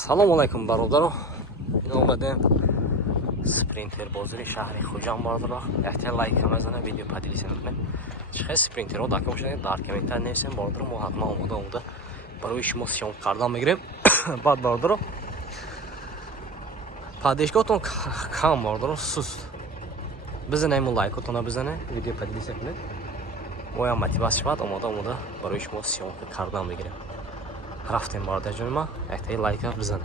Assalomu alaykum barodaron. Inomadem sprinter bozori shahri Xo'jam barodaron. Yaxta like hamazana video podelись unutmang. Chiqay sprinter дар комментарий дар комментарий нависем barodaron. Мо ҳатман омода барои шумо сиём кардан мегирем. Баъд barodaron падешготон кам barodaron суст. Бизанем лайкотона бизане видео поделись кунед. Мо ям мотивация шавад омода барои шумо сиём кардан мегирем. Рафтем бародар ҷонима яктай лайка бизане.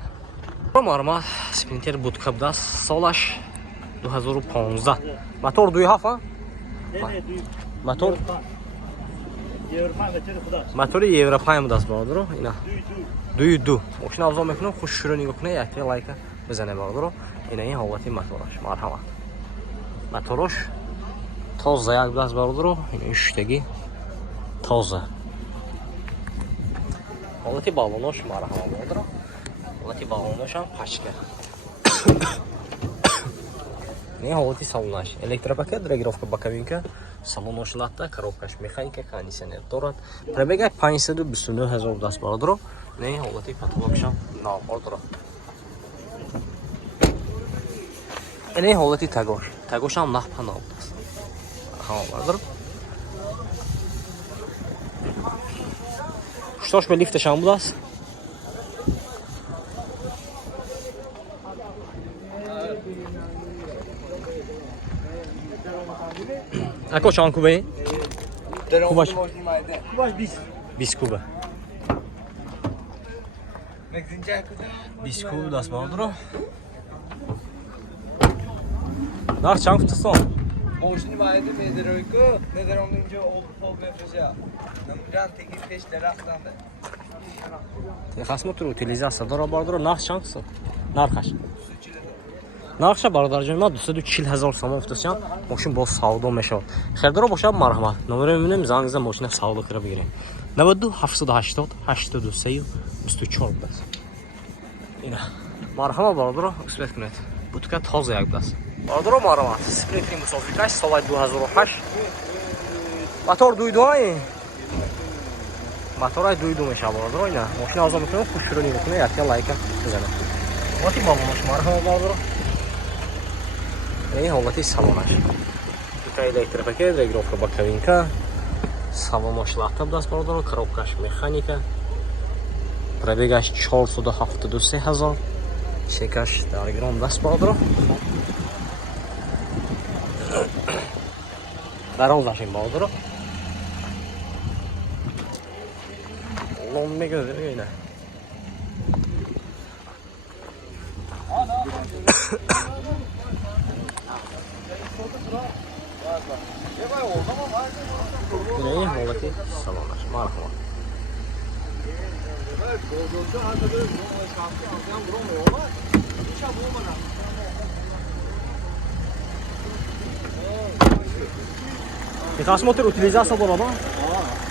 Марма спринтер будка будаст солаш 2015. Мотор 2.7 мотор мотори Евро 5 будаст бародаро. Ина 2.2 мошина авзо мекунам хуш шуро нигоҳ кунед яктай лайка бизане бародаро. Ина ин ҳолати мотораш марҳамат. Моторош тоза як будаст бародаро. Ина иштаги тоза. Ҳолати балонош марҳамат бародаро. Ҳолати балонош ҳам пачка. Не ҳолати салонаш. Электропакет, регулировка боковинка, салонош латта, коробкаш механика, кондиционер дорад. Пробега 522000 будаст бародаро. Не ҳолати потолокаш ҳам нав бародаро. Не ҳолати тагош. Тагош ҳам нав панав будаст. Марҳамат бародаро. Штош бе лифташ ҳам будаст. Ако чанд кубе? Кубаш 20 кубе. 20 кубе даст бародаро. Нар чанд кутасон? Moşunu baydı mederoyku, neden onunca oldu pol befeşe. Namcan teki peşte rastlandı. Texas motor utilizatsiya dora barодаро. Нарх чанд кутасон? Нархаш? Нархша бародар ҷонима 240000 сомон футасян. Мошин бо савдо мешавад. Хердаро бошад марҳамат. Номеро мебинем занг зам мошина савдо кира бигирем. 92 780 83 24 будаст. Ина. Марҳамат бародаро, успех кунед. Будка тоза як будаст. Бародаро марҳамат. Спринтер мусофиркаш соли 2008. Мотор 2.2. Мотор 2.2 мешавад бародаро. Ина. Мошина авзо мекунем, хушро нигоҳ кунед, якта лайка бизанед. Ҳолати балонош марҳамат бародаро. Ин ҳолати салонаш. Дута электропакет, регулировка боковинка, салонош латта будаст бародаро, коробкаш механика. Пробегаш 473000. Шекаш дар гиром будаст бародаро. Дарозашин бародаро. Лом мегӯзем ина. Ne ҳолати салонаш марҳамат. Texas motor utilizatsiya dora ba?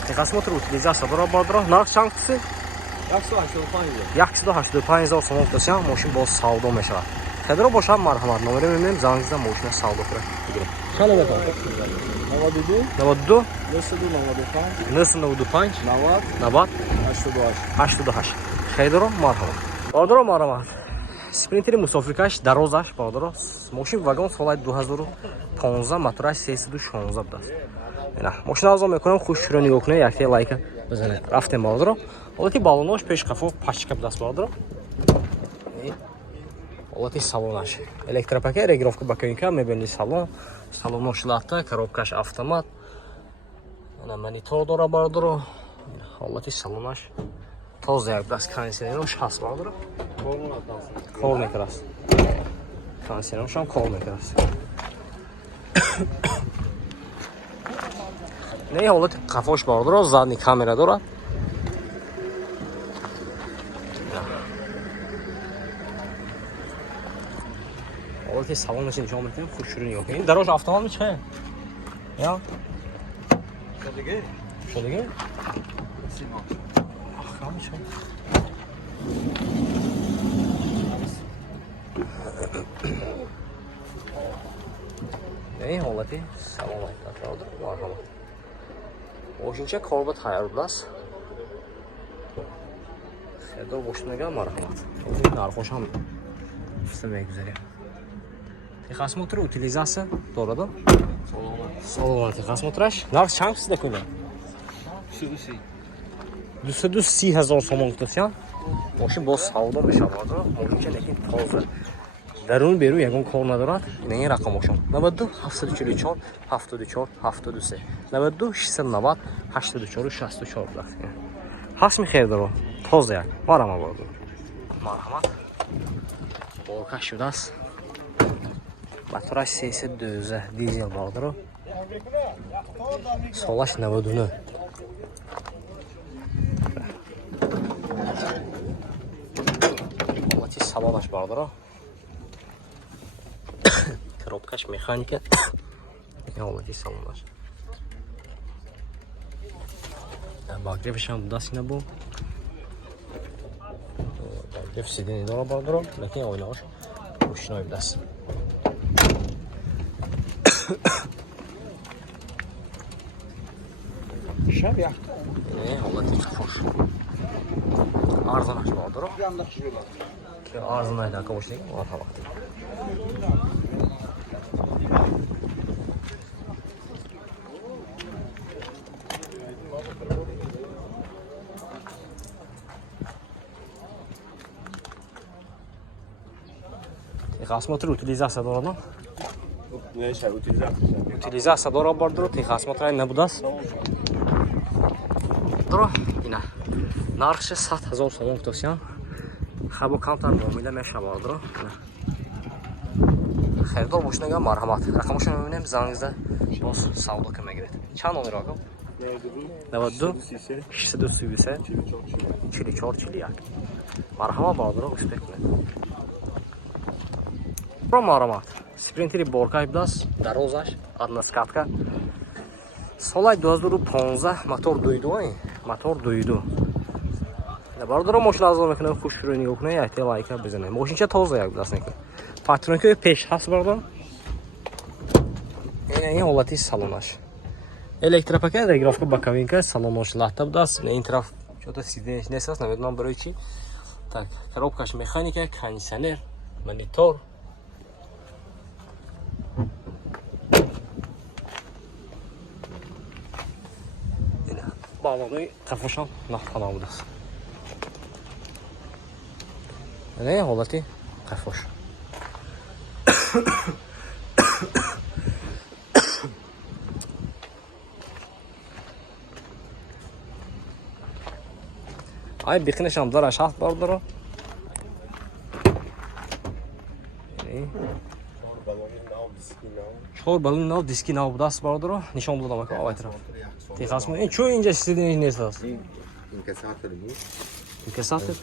Texas motor utilizatsiya dora бародаро. Нарх чанд кутаси? 185000 сомон футасян. Мошин бо савдо мешавад. Хедро бошад марҳамат. Номеро мемем зангизда мошина савдо кира бигирем. Чанд бетон? 92 995 90 88. Хедро марҳамат. Бародаро марҳамат. Спринтери мусофиркаш дарозаш бародаро. Мошин вагон соли 2015, мотораш 316 будаст. Ина, мошина авзо мекунам, хушро нигоҳ кунед, якта лайка бизанед. Рафтем бародаро. Ҳолати балонош пешқафо пачка будаст бародаро. Ҳолати салонаш. Электропакет, регулировка боковинка, мебели салон, салонош латта, коробкаш автомат. Ана монитор дора бародаро. Ҳолати салонаш тоза як будаст. Кондиционерош ҳаст бародаро. Кор мекунад. Кондиционерош ҳам кор мекунад. Не ҳолати қафош бародаро, задни камера дорад. ҳолати салонаш нишон медиҳем, хушрӯ нигоҳ кунед. Дарош автомат мечае? Я? Шодиги? Ин ҳолати салонаш марҳамат. Мошинча корба тайёр будаст. خیلی باشونگا مرحمت. نرخوش هم استفاده گذاریم. تخصص موتور utilizatsiya to'g'rida? Salomat texas motorash. Narx چند sizda kunlar? 230,000 so'm kutasiyan. Moshin boz savdo meshavadi. Moshin lekin toza. Darun beru yagon kor nadorat. Menga raqam o'sham. 92 744 74 73. 92 690 84 64 lak. Hasmi xerdaro. Toza yak. Marama bordi. Marhamat. Borka shudas. Motorash sesi döze dizel bağdır o. Solaş navodunu. Latiş salolaş bağdır o. Kropkaş mexanika. Ya latiş salolaş. Bagreviş ham dasina bu. Bagrev sidin idora bağdır o. Lakin oynaş. Boşuna oydas. Şab ya. Vallahi çok hoş. Arzan aç vardır o. Yanlış şurada. Ki arzan ayda kavuştu. Var hava. Texas motor utilizatsiya doğru. Ne şey utilizatsiya. Utilizatsiya doğru vardır. Texas motor ne budas? Doğru. Yine. Narxı 7,000 so'm kutasiyan. Xabo kampdan muomala meshavardir. Xaridor bo'shinaga marhamat. Raqamni me'minem zangizda boz savdo ko'magiga. Chand nomer aka? 92 620 44 chiliak. Marhamat bordir, uspek bilan. Marhamat. Sprinteri borka ibdas, darozash, одна скатка. Солай 2015 мотор дойду, мотор дойду. Бардро машина азон мекунам, хуш шуруй нигоҳ кунам, як лайка бизанам. Машинча тоза як даст неки. Патронка пеш ҳаст бардо. Ин ҳолати салонаш. Электропака, регировка боковинка, салонош латта даст. Ин тараф что-то сиденч несаст, намедонам барои чи. Так, коробкаш механика, кондиционер, монитор. Балони қафошам нахтана будаст. Не ҳолати қафош. Ай бихнешам дараш ҳаст бардоро. Чор балони нав диски нав будаст бардоро. Нишон додам ака авайтра. Texas mı? Çoğu ince istediğiniz ne esas? İnkasatör bu. İnkasatör?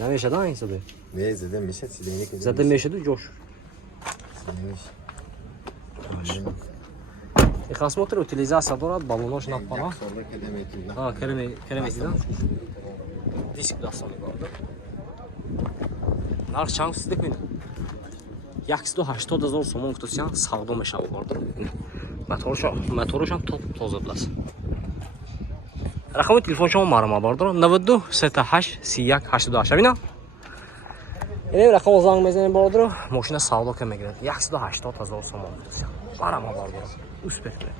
Ne meşede hangisi bu? Ne zaten meşe silenik. Zaten meşede coş. Silenik. Texas motor utilizatsiya dorad, balonosh napana. Sonra kedemetim. Ha, kerametidan. Disk dastani bordir. Narx chand sizda kuni? 180,000 so'm kutasiyan savdo meshavi bordir. Motorش هم توزه بلاست. رقم تلفن شما مرا بردار 92 38 31 88 ببینم. این رقم زنگ میزنید بردار ماشین سودا که میگیرد 180,000 سوم مرا بردار. اوس بکره.